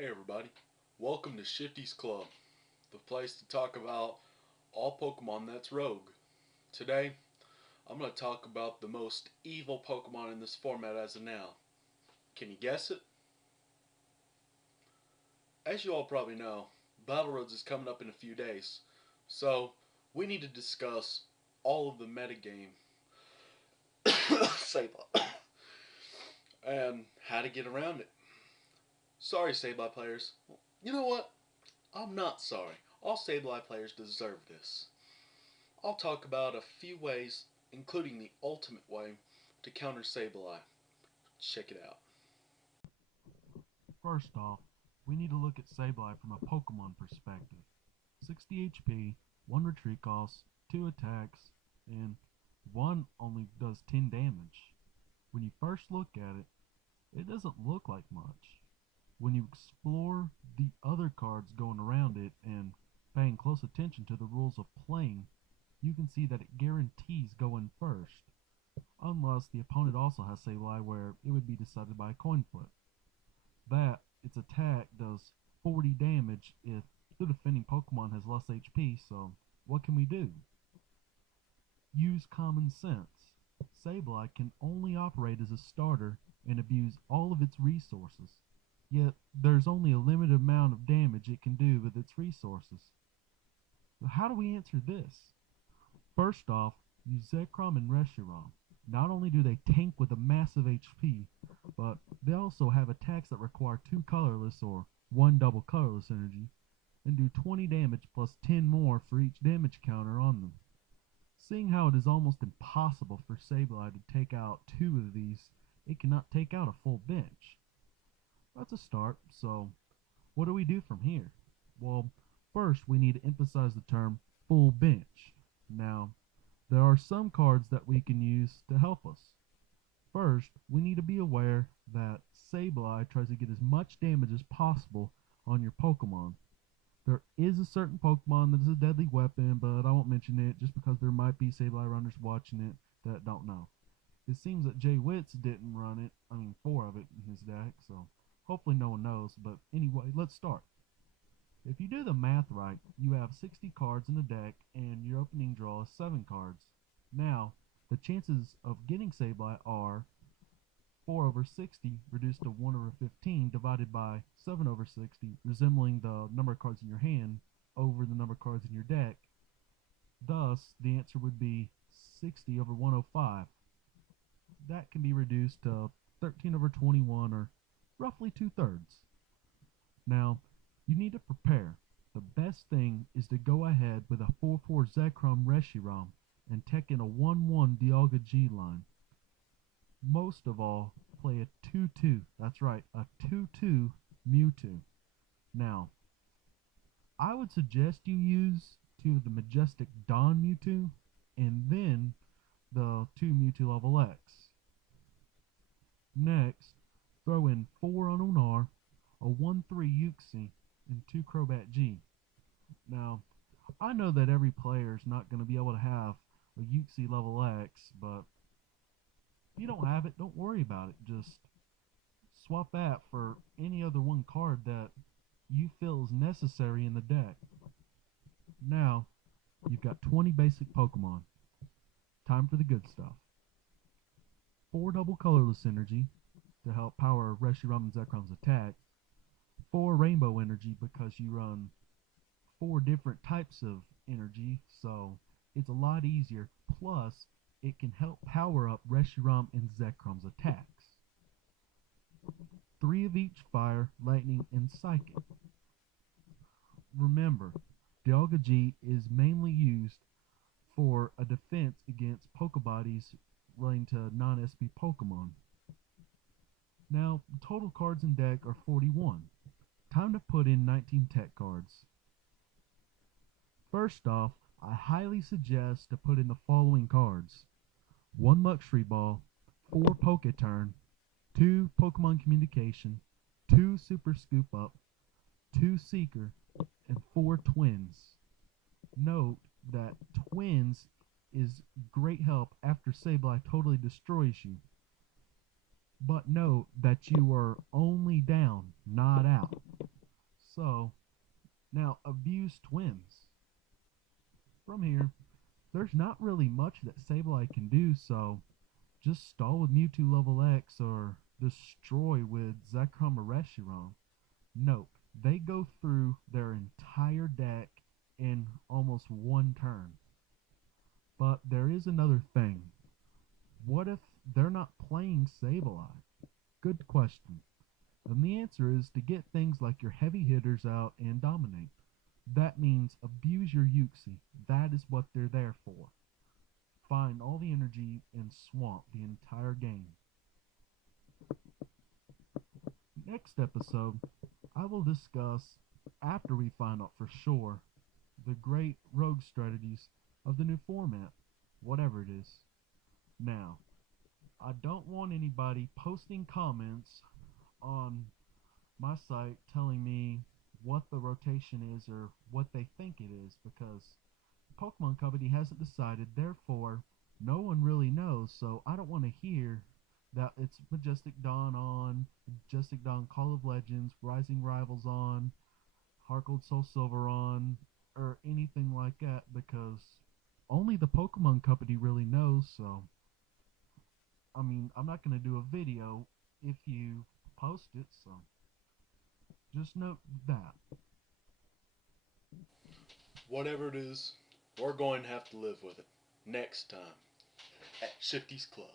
Hey everybody, welcome to Shifty's Club, the place to talk about all Pokemon that's rogue. Today, I'm going to talk about the most evil Pokemon in this format as of now. Can you guess it? As you all probably know, Battle Roads is coming up in a few days, so we need to discuss all of the metagame Sableye and how to get around it. Sorry, Sableye players. You know what? I'm not sorry. All Sableye players deserve this. I'll talk about a few ways, including the ultimate way, to counter Sableye. Check it out. First off, we need to look at Sableye from a Pokemon perspective. 60 HP, 1 retreat cost, 2 attacks, and 1 only does 10 damage. When you first look at it, it doesn't look like much. When you explore the other cards going around it and paying close attention to the rules of playing, you can see that it guarantees going first, unless the opponent also has Sableye where it would be decided by a coin flip. That its attack does 40 damage if the defending Pokemon has less HP, so what can we do? Use common sense. Sableye can only operate as a starter and abuse all of its resources, yet there's only a limited amount of damage it can do with its resources. So how do we answer this? First off, use Zekrom and Reshiram. Not only do they tank with a massive HP, but they also have attacks that require 2 colorless or 1 double colorless energy, and do 20 damage plus 10 more for each damage counter on them. Seeing how it is almost impossible for Sableye to take out 2 of these, it cannot take out a full bench. That's a start, so what do we do from here? Well, first we need to emphasize the term full bench. Now, there are some cards that we can use to help us. First, we need to be aware that Sableye tries to get as much damage as possible on your Pokemon. There is a certain Pokemon that is a deadly weapon, but I won't mention it just because there might be Sableye runners watching it that don't know. It seems that Jay Witz didn't run it, 4 of it in his deck, so hopefully no one knows, but anyway, let's start. If you do the math right, you have 60 cards in a deck, and your opening draw is 7 cards. Now, the chances of getting Sableye are 4 over 60 reduced to 1 over 15 divided by 7 over 60, resembling the number of cards in your hand over the number of cards in your deck. Thus, the answer would be 60 over 105. That can be reduced to 13 over 21, or roughly 2/3. Now, you need to prepare. The best thing is to go ahead with a 4/4 Zekrom Reshiram and tech in a 1/1 Dialga G line. Most of all, play a 2/2. That's right, a 2/2 Mewtwo. Now, I would suggest you use 2 of the Majestic Dawn Mewtwo and then the 2 Mewtwo level X. Next, throw in 4 Unonar, a 1/3 Uxie, and 2 Crobat G. Now, I know that every player is not going to be able to have a Uxie level X, but if you don't have it, don't worry about it. Just swap that for any other one card that you feel is necessary in the deck. Now, you've got 20 basic Pokemon. Time for the good stuff. 4 double colorless energy to help power Reshiram and Zekrom's attack. 4 rainbow energy because you run 4 different types of energy, so it's a lot easier. Plus, it can help power up Reshiram and Zekrom's attacks. 3 of each fire, lightning, and psychic. Remember, Dialga G is mainly used for a defense against Pokebodies relating to non-SP Pokemon. Now, total cards in deck are 41. Time to put in 19 tech cards. First off, I highly suggest to put in the following cards: 1 Luxury Ball, 4 Poketurn, 2 Pokemon Communication, 2 Super Scoop Up, 2 Seeker, and 4 Twins. Note that Twins is great help after Sableye totally destroys you. But note that you are only down, not out. just twins. From here, there's not really much that Sableye can do, so just stall with Mewtwo level X or destroy with Zekrom or Reshiram. Nope, they go through their entire deck in almost one turn. But there is another thing. What if they're not playing Sableye? Good question. And the answer is to get things like your heavy hitters out and dominate. That means abuse your Yuxi. That is what they're there for. Find all the energy and swamp the entire game. Next episode, I will discuss, after we find out for sure, the great rogue strategies of the new format, whatever it is. Now, I don't want anybody posting comments on my site telling me what the rotation is or what they think it is, because the Pokemon Company hasn't decided, therefore no one really knows, so I don't want to hear that it's Majestic Dawn on, Majestic Dawn Call of Legends, Rising Rivals on, Heart Gold Soul Silver on, or anything like that, because only the Pokemon Company really knows. So I mean, I'm not going to do a video if you post it, so just note that. Whatever it is, we're going to have to live with it. Next time at Shifty's Club.